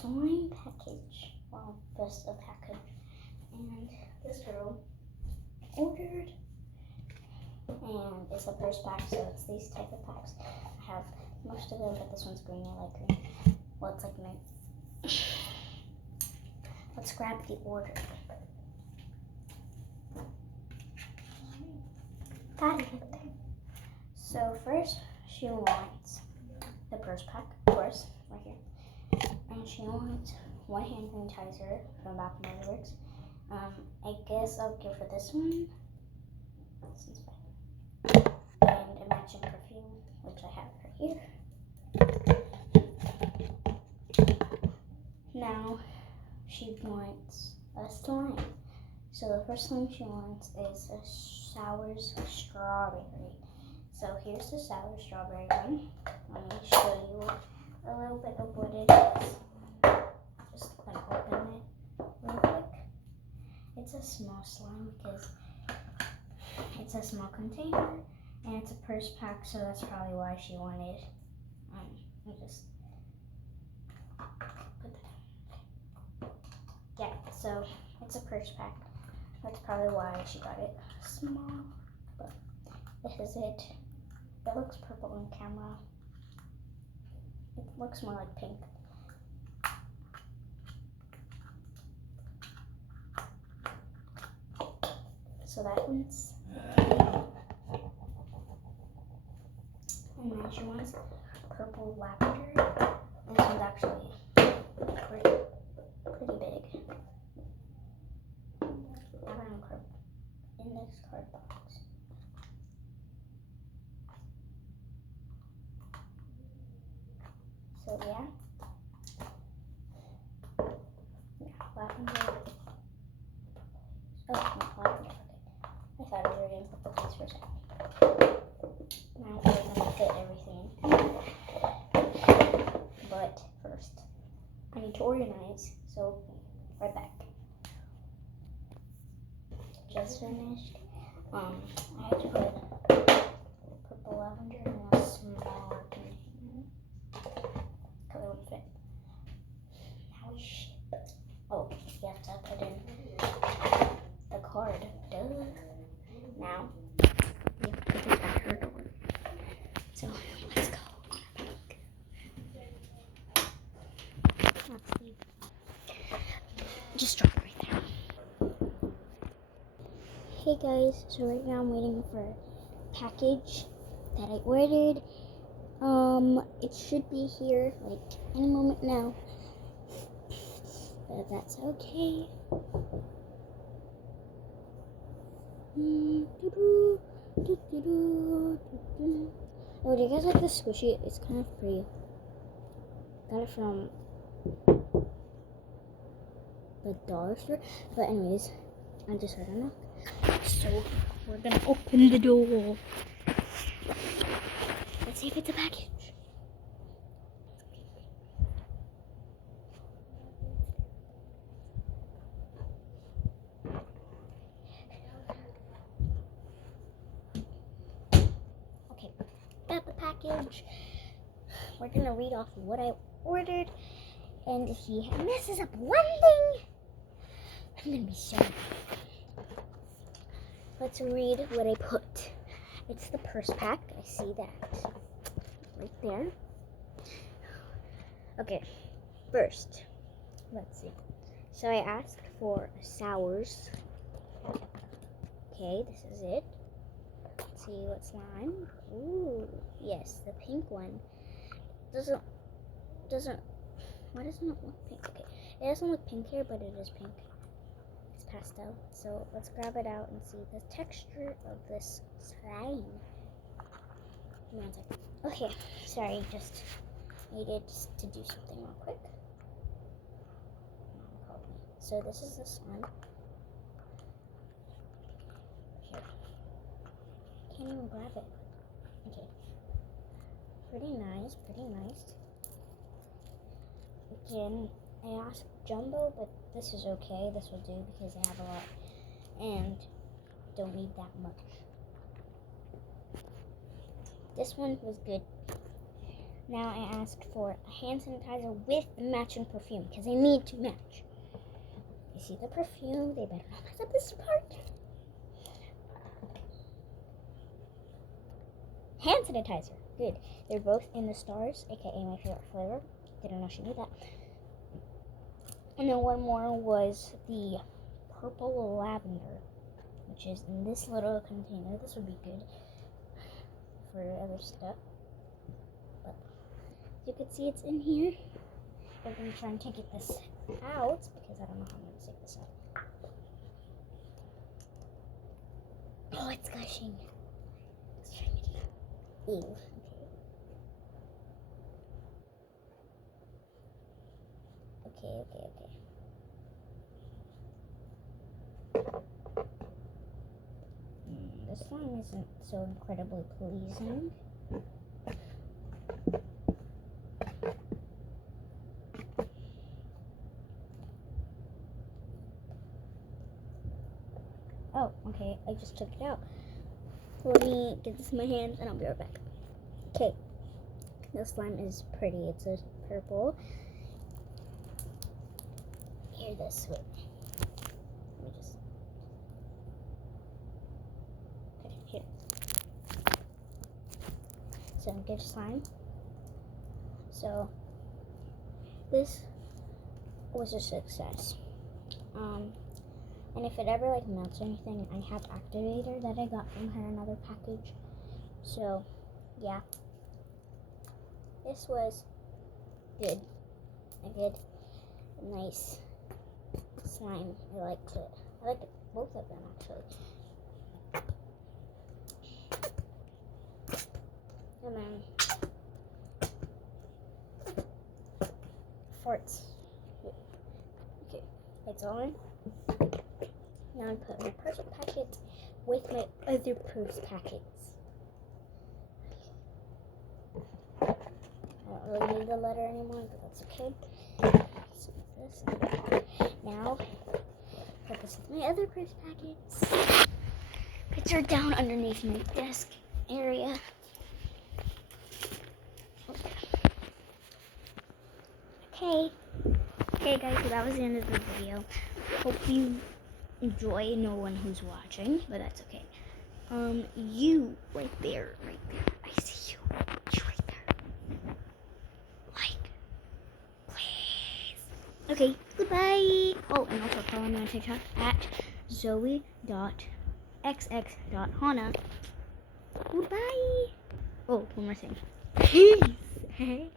slime package. Well, just a package. And this girl ordered, and it's a purse pack, so it's these type of packs. I have most of them, but this one's green. I like green. Well, it's like mint. Let's grab the order. Got it. So first, she wants the purse pack, of course, right here. And she wants one hand sanitizer from Bath and Body Works. I guess I'll give her this one. And a matching perfume, which I have right here. Now, she wants a slime. So the first slime she wants is a sour strawberry. So here's the sour strawberry one. Let me show you a little bit of what it is. Just gonna open it real quick. It's a small slime because it's a small container and it's a purse pack, so that's probably why she wanted. Let me just put that. Yeah, so it's a purse pack. That's probably why she got it small. But this is it. It looks purple on camera. It looks more like pink. So that one's. And then she wants purple lavender. This one's actually pretty big. I have it in this card box. So yeah. Lavender. Oh, no, lavender. Okay. I thought we were doing purple please for a second. Now we're gonna fit everything. But first, I need to organize. So, right back. Just finished. I had to put purple lavender in a smaller container because it would fit. Now we ship. Oh, you have to put in the card. Duh. Now we have to put it at her door. So let's go. Let's leave. Just drop it right there. Hey guys, so right now I'm waiting for a package that I ordered. It should be here like any moment now, but that's okay. Oh, do you guys like this squishy? It's kind of pretty. Got it from the dollar store. But anyways, I just heard a knock. So we're gonna open the door. Let's see if it's a package. Okay, got the package. We're gonna read off what I ordered, and if he messes up one thing, I'm gonna be so mad. Let's read what I put. It's the purse pack. I see that right there. Okay, first, let's see. So I asked for sours. Okay, this is it. Let's see what slime. Ooh, yes, the pink one. Doesn't. Why doesn't it look pink? Okay, it doesn't look pink here, but it is pink. It's pastel. So let's grab it out and see the texture of this slime. One second. Okay, sorry, just needed to do something real quick. So this is the slime. Here. Can't even grab it. Okay. Pretty nice, pretty nice. Again, I asked jumbo, but this is okay. This will do because I have a lot and don't need that much. This one was good. Now I asked for a hand sanitizer with the matching perfume because they need to match. You see the perfume? They better not mess up this part. Hand sanitizer. Good. They're both in the stars, aka my favorite flavor. Didn't know she knew that. And then one more was the purple lavender, which is in this little container. This would be good for other stuff. But you can see it's in here. I'm going to try and take this out because I don't know how I'm going to take this out. Oh, it's gushing. Let's try it again. Ew. Okay. This one isn't so incredibly pleasing. Oh, okay, I just took it out. Let me get this in my hands and I'll be right back. Okay, this slime is pretty. It's a purple. Here, this way. Let me just... Okay, here. So, good slime. So, this was a success. And if it ever melts or anything, I have activator that I got from her, another package. So, yeah. This was good. A good, nice slime. I liked it. I liked both of them, actually. And then farts. Okay, it's on. Now I put my purse packet with my other purse packets. I don't really need the letter anymore, but that's okay. So this. Now, put this with my other purse packets. Picture down underneath my desk area. Okay guys, so that was the end of the video. Hope you enjoy. No one who's watching, but that's okay. You right there. I see you. You right there. Like, please. Okay, goodbye. Oh, and also follow me on TikTok at zoe.xx.hana. Goodbye. Oh, one more thing. Peace.